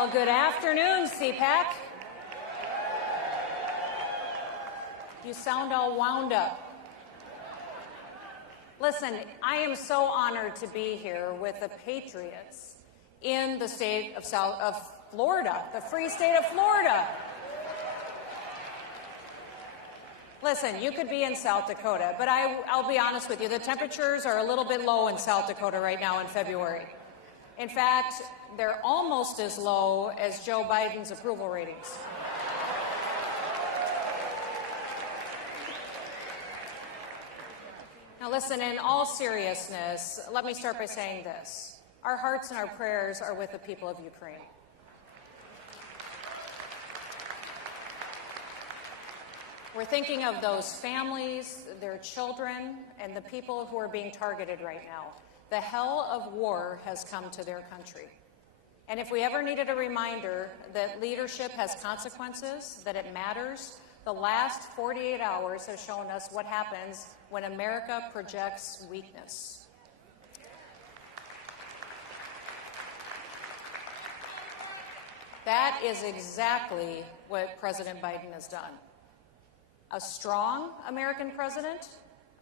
Well, good afternoon, CPAC. You sound all wound up. Listen, I am so honored to be here with the patriots in the state of Florida, the free state of Florida. Listen, you could be in South Dakota, but I'll be honest with you, the temperatures are a little bit low in South Dakota right now in February. In fact, they're almost as low as Joe Biden's approval ratings. Now listen, in all seriousness, let me start by saying this. Our hearts and our prayers are with the people of Ukraine. We're thinking of those families, their children, and the people who are being targeted right now. The hell of war has come to their country. And if we ever needed a reminder that leadership has consequences, that it matters, the last 48 hours have shown us what happens when America projects weakness. That is exactly what President Biden has done. A strong American president,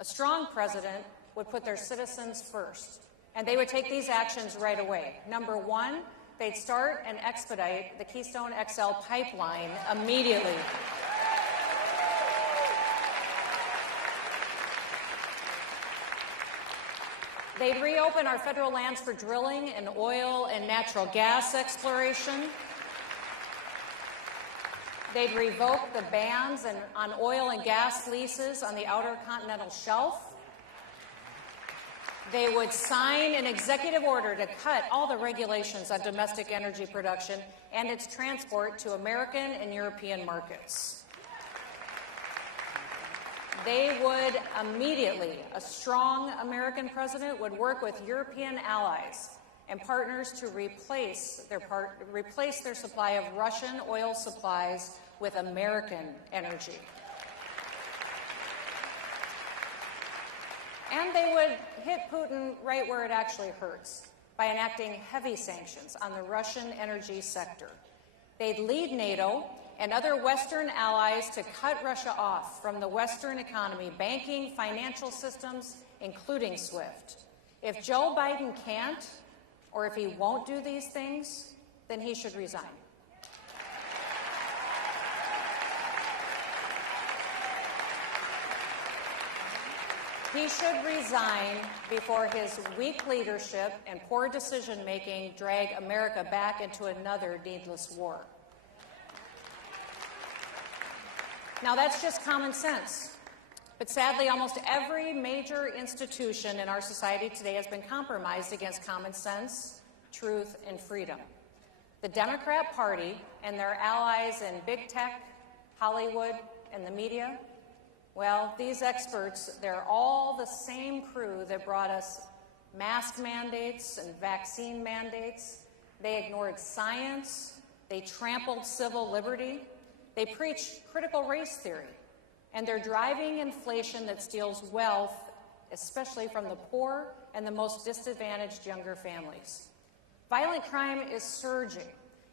a strong president would put their citizens first, and they would take these actions right away. Number one, they'd start and expedite the Keystone XL pipeline immediately. They'd reopen our federal lands for drilling and oil and natural gas exploration. They'd revoke the bans on oil and gas leases on the Outer Continental Shelf. They would sign an executive order to cut all the regulations on domestic energy production and its transport to American and European markets. They would immediately, a strong American president would work with European allies and partners to replace their supply of Russian oil supplies with American energy. And they would hit Putin right where it actually hurts by enacting heavy sanctions on the Russian energy sector. They'd lead NATO and other Western allies to cut Russia off from the Western economy, banking, financial systems, including SWIFT. If Joe Biden can't, or if he won't do these things, then he should resign. He should resign before his weak leadership and poor decision-making drag America back into another needless war. Now, that's just common sense. But sadly, almost every major institution in our society today has been compromised against common sense, truth, and freedom. The Democrat Party and their allies in big tech, Hollywood, and the media, well, these experts, they're all the same crew that brought us mask mandates and vaccine mandates. They ignored science. They trampled civil liberty. They preach critical race theory. And they're driving inflation that steals wealth, especially from the poor and the most disadvantaged younger families. Violent crime is surging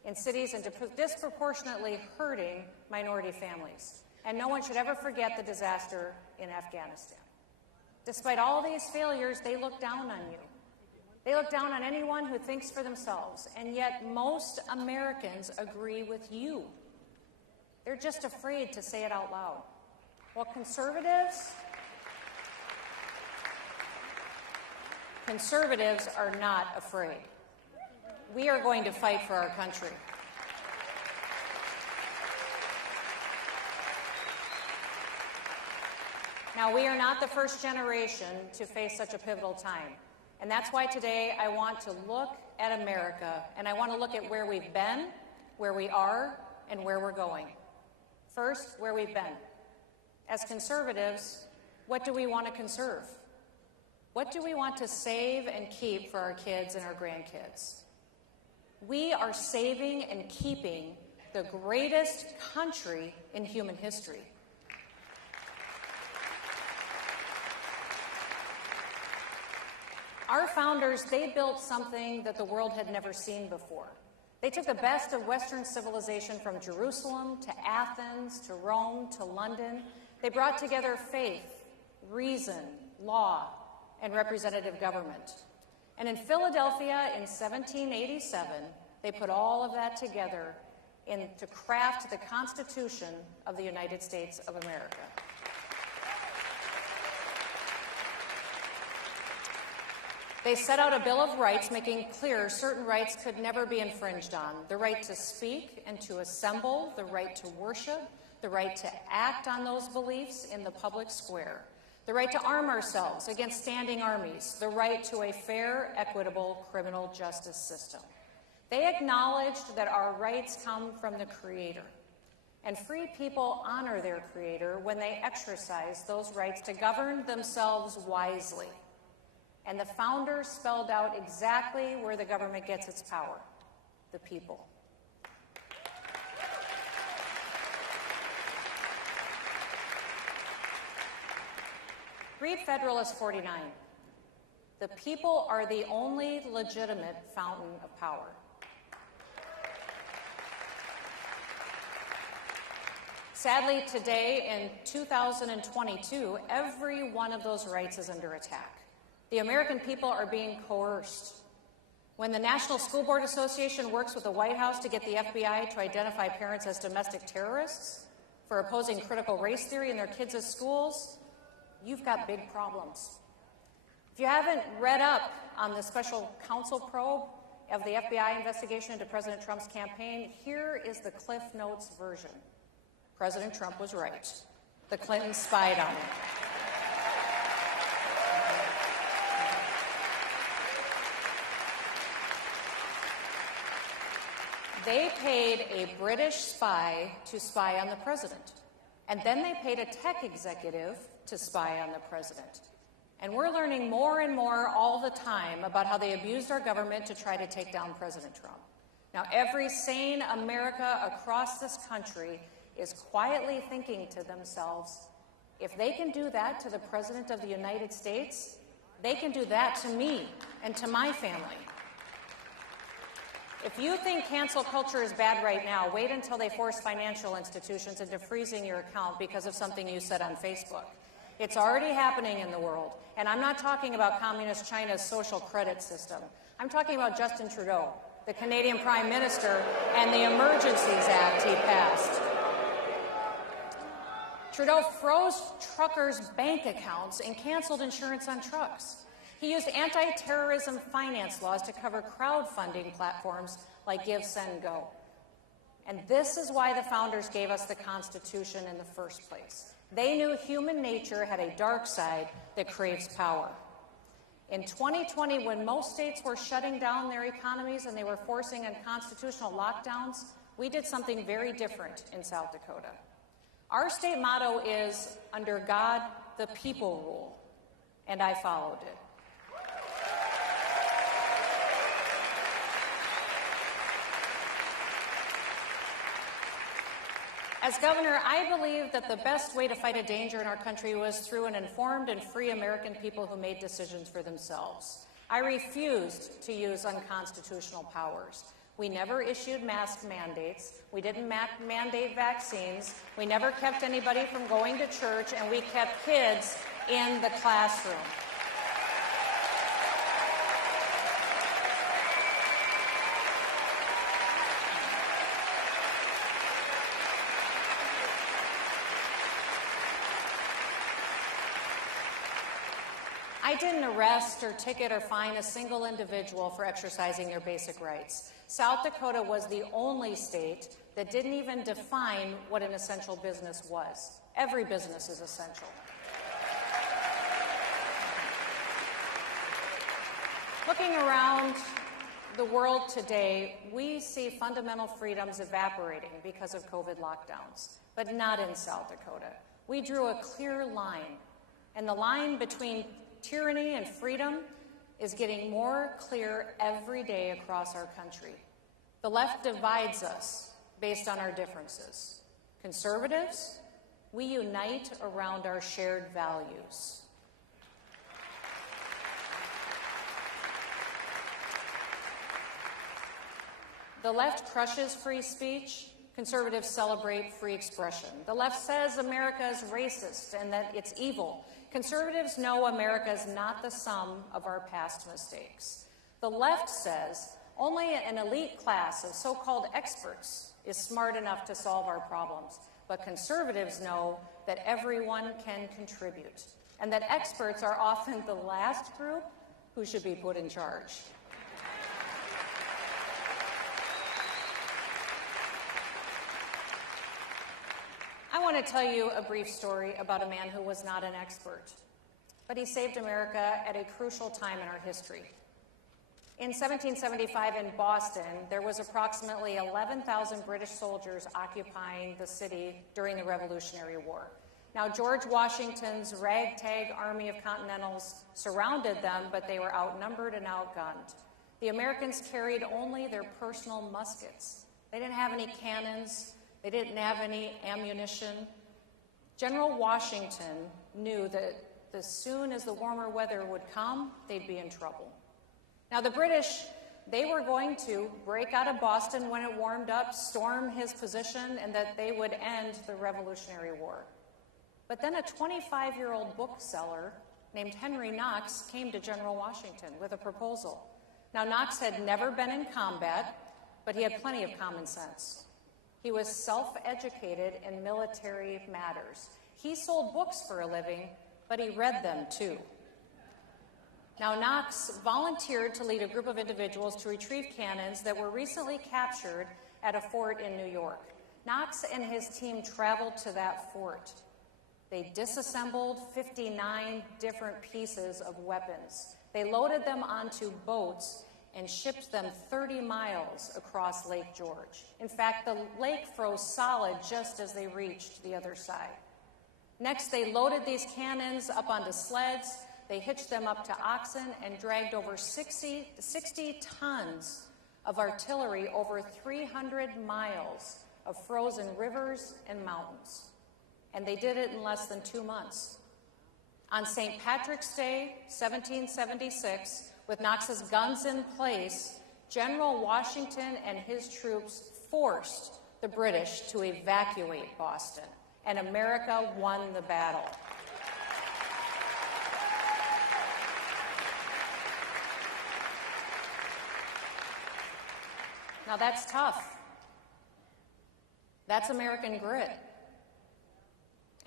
in cities and disproportionately hurting minority families. And no one should ever forget the disaster in Afghanistan. Despite all these failures, they look down on you. They look down on anyone who thinks for themselves, and yet most Americans agree with you. They're just afraid to say it out loud. Well, conservatives are not afraid. We are going to fight for our country. Now, we are not the first generation to face such a pivotal time. And that's why today I want to look at America, and I want to look at where we've been, where we are, and where we're going. First, where we've been. As conservatives, what do we want to conserve? What do we want to save and keep for our kids and our grandkids? We are saving and keeping the greatest country in human history. Our founders, they built something that the world had never seen before. They took the best of Western civilization from Jerusalem to Athens to Rome to London. They brought together faith, reason, law, and representative government. And in Philadelphia in 1787, they put all of that together to craft the Constitution of the United States of America. They set out a Bill of Rights making clear certain rights could never be infringed on: the right to speak and to assemble, the right to worship, the right to act on those beliefs in the public square, the right to arm ourselves against standing armies, the right to a fair, equitable criminal justice system. They acknowledged that our rights come from the Creator, and free people honor their Creator when they exercise those rights to govern themselves wisely. And the founders spelled out exactly where the government gets its power: the people. Read Federalist 49. The people are the only legitimate fountain of power. Sadly, today in 2022, every one of those rights is under attack. The American people are being coerced. When the National School Board Association works with the White House to get the FBI to identify parents as domestic terrorists for opposing critical race theory in their kids' schools, you've got big problems. If you haven't read up on the special counsel probe of the FBI investigation into President Trump's campaign, here is the Cliff Notes version. President Trump was right. The Clintons spied on him. They paid a British spy to spy on the president. And then they paid a tech executive to spy on the president. And we're learning more and more all the time about how they abused our government to try to take down President Trump. Now, every sane America across this country is quietly thinking to themselves, if they can do that to the President of the United States, they can do that to me and to my family. If you think cancel culture is bad right now, wait until they force financial institutions into freezing your account because of something you said on Facebook. It's already happening in the world. And I'm not talking about communist China's social credit system. I'm talking about Justin Trudeau, the Canadian Prime Minister, and the Emergencies Act he passed. Trudeau froze truckers' bank accounts and canceled insurance on trucks. He used anti-terrorism finance laws to cover crowdfunding platforms like Give, Send, Go. And this is why the founders gave us the Constitution in the first place. They knew human nature had a dark side that craves power. In 2020, when most states were shutting down their economies and they were forcing unconstitutional lockdowns, we did something very different in South Dakota. Our state motto is, under God, the people rule, and I followed it. As governor, I believe that the best way to fight a danger in our country was through an informed and free American people who made decisions for themselves. I refused to use unconstitutional powers. We never issued mask mandates. We didn't mandate vaccines. We never kept anybody from going to church, and we kept kids in the classroom. I didn't arrest or ticket or fine a single individual for exercising their basic rights. South Dakota was the only state that didn't even define what an essential business was. Every business is essential. Looking around the world today, we see fundamental freedoms evaporating because of COVID lockdowns, but not in South Dakota. We drew a clear line, and the line between tyranny and freedom is getting more clear every day across our country. The left divides us based on our differences. Conservatives, we unite around our shared values. The left crushes free speech. Conservatives celebrate free expression. The left says America is racist and that it's evil. Conservatives know America is not the sum of our past mistakes. The left says only an elite class of so-called experts is smart enough to solve our problems. But conservatives know that everyone can contribute and that experts are often the last group who should be put in charge. I want to tell you a brief story about a man who was not an expert, but he saved America at a crucial time in our history. In 1775 in Boston, there was approximately 11,000 British soldiers occupying the city during the Revolutionary War. Now, George Washington's ragtag army of Continentals surrounded them, but they were outnumbered and outgunned. The Americans carried only their personal muskets. They didn't have any cannons. They didn't have any ammunition. General Washington knew that as soon as the warmer weather would come, they'd be in trouble. Now, the British, they were going to break out of Boston when it warmed up, storm his position, and that they would end the Revolutionary War. But then a 25-year-old bookseller named Henry Knox came to General Washington with a proposal. Now, Knox had never been in combat, but he had plenty of common sense. He was self-educated in military matters. He sold books for a living, but he read them too. Now, Knox volunteered to lead a group of individuals to retrieve cannons that were recently captured at a fort in New York. Knox and his team traveled to that fort. They disassembled 59 different pieces of weapons. They loaded them onto boats and shipped them 30 miles across Lake George. In fact, the lake froze solid just as they reached the other side. Next, they loaded these cannons up onto sleds. They hitched them up to oxen and dragged over 60 tons of artillery over 300 miles of frozen rivers and mountains. And they did it in less than 2 months. On St. Patrick's Day, 1776, with Knox's guns in place, General Washington and his troops forced the British to evacuate Boston, and America won the battle. Now that's tough. That's American grit.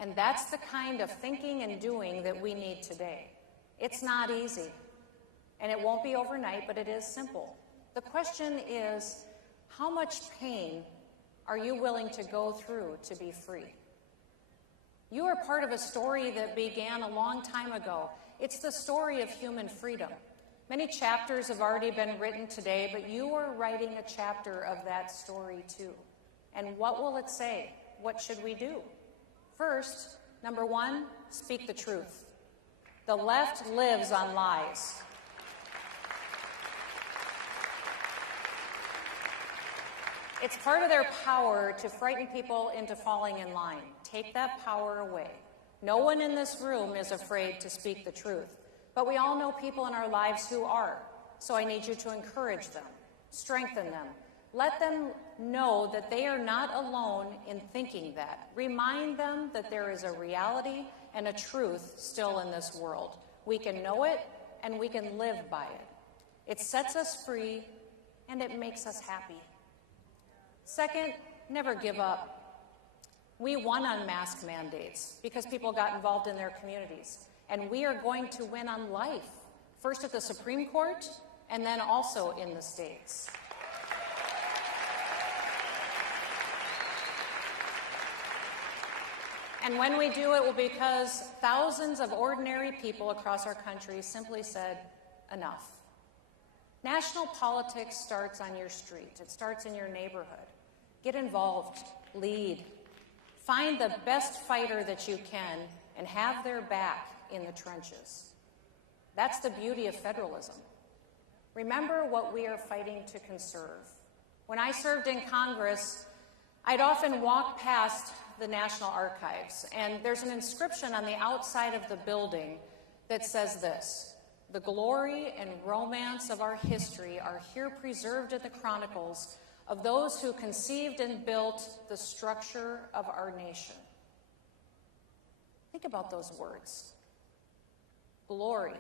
And that's the kind of thinking and doing that we need today. It's not easy. And it won't be overnight, but it is simple. The question is, how much pain are you willing to go through to be free? You are part of a story that began a long time ago. It's the story of human freedom. Many chapters have already been written today, but you are writing a chapter of that story too. And what will it say? What should we do? First, number one, speak the truth. The left lives on lies. It's part of their power to frighten people into falling in line. Take that power away. No one in this room is afraid to speak the truth, but we all know people in our lives who are. So I need you to encourage them, strengthen them. Let them know that they are not alone in thinking that. Remind them that there is a reality and a truth still in this world. We can know it and we can live by it. It sets us free and it makes us happy. Second, never give up. We won on mask mandates because people got involved in their communities. And we are going to win on life, first at the Supreme Court and then also in the states. And when we do, it will be because thousands of ordinary people across our country simply said, enough. National politics starts on your street. It starts in your neighborhood. Get involved, lead. Find the best fighter that you can and have their back in the trenches. That's the beauty of federalism. Remember what we are fighting to conserve. When I served in Congress, I'd often walk past the National Archives, and there's an inscription on the outside of the building that says this: "The glory and romance of our history are here preserved in the chronicles of those who conceived and built the structure of our nation. Think about those words. Glory,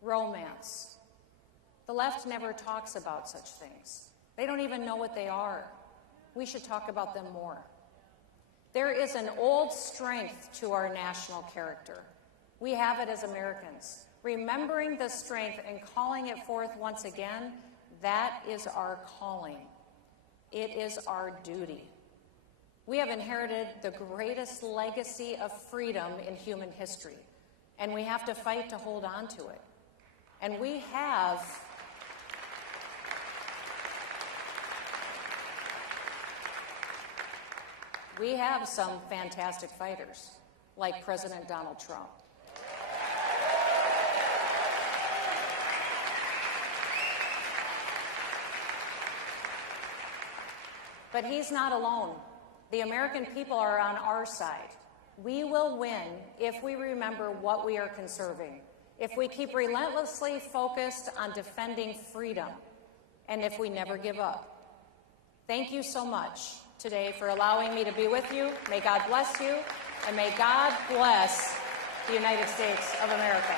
romance. The left never talks about such things. They don't even know what they are. We should talk about them more. There is an old strength to our national character. We have it as Americans. Remembering the strength and calling it forth once again, that is our calling. It is our duty. We have inherited the greatest legacy of freedom in human history, and we have to fight to hold on to it. And we have some fantastic fighters, like President Donald Trump. But he's not alone. The American people are on our side. We will win if we remember what we are conserving, if we keep relentlessly focused on defending freedom, and if we never give up. Thank you so much today for allowing me to be with you. May God bless you, and may God bless the United States of America.